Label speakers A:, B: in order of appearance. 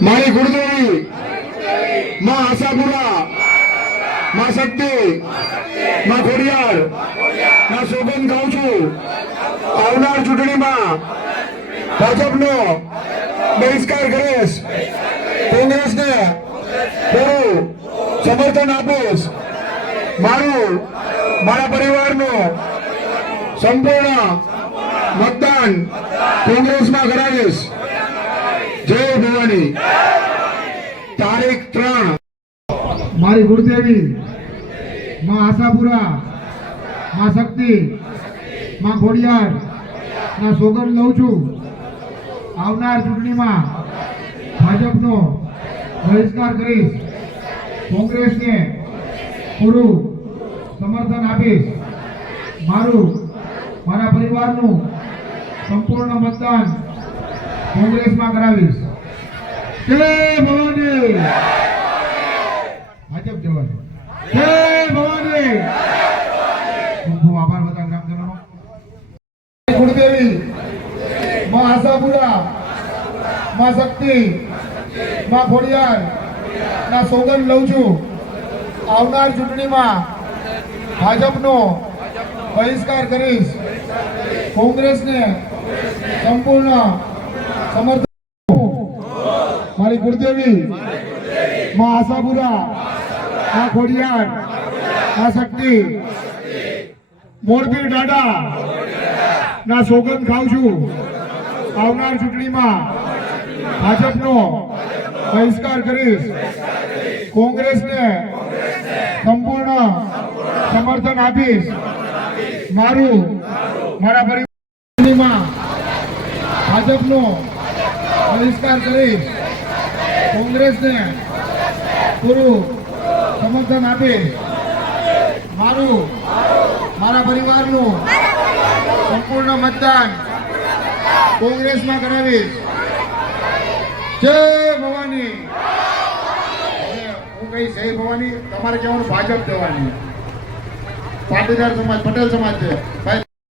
A: મારી ગુરુદેવી, માં આશાપુરા, માં શક્તિ, માં ખોડિયાર ના સોગન ગાઉં છું. આવનાર ચૂંટણીમાં ભાજપનો બહિષ્કાર કરીશ. કોંગ્રેસને પૂરું સમર્થન આપીશ. મારું, મારા પરિવારનું સંપૂર્ણ મતદાન કોંગ્રેસમાં કરાવીશ. જય તારીખ ત્રણ.
B: મારી ગુરુદેવી, માં આશાપુરા, માં શક્તિ, માં ખોડિયાર, ના સોગંદ લઉં છું. આવનાર ચૂંટણીમાં ભાજપનો બહિષ્કાર કરીશ. કોંગ્રેસને પૂરું સમર્થન આપીશ. મારું, મારા પરિવારનું સંપૂર્ણ મતદાન કોંગ્રેસમાં કરાવીશ. માં ખોડિયાર. ના સોગંદ લઉં છું. આવનાર ચૂંટણીમાં ભાજપનો બહિષ્કાર કરીશ. કોંગ્રેસને સંપૂર્ણ સમર્થન મારી ગુરુદેવી, માં આશાપુરા, માં ખોડિયાર, માં શક્તિ, મોરબી દાદા ના સોગંદ ખાઉં છું. આવનાર ચૂંટણીમાં ભાજપનો બહિષ્કાર કરીશ. કોંગ્રેસને સંપૂર્ણ સમર્થન આપીશ. મારું, મારા પરિવારમાં ભાજપનો બહિષ્કાર કરીશ. કોંગ્રેસને પૂરું સમર્થન આપીશ મારું, મારા પરિવારનું સંપૂર્ણ મતદાન કોંગ્રેસમાં કરાવીશ. જય ભવાની. હું કહીશ, જય ભવાની. તમારે કહેવાનું ભાજપ જવાની પાટીદાર સમાજ, પટેલ સમાજ છે. ભાઈ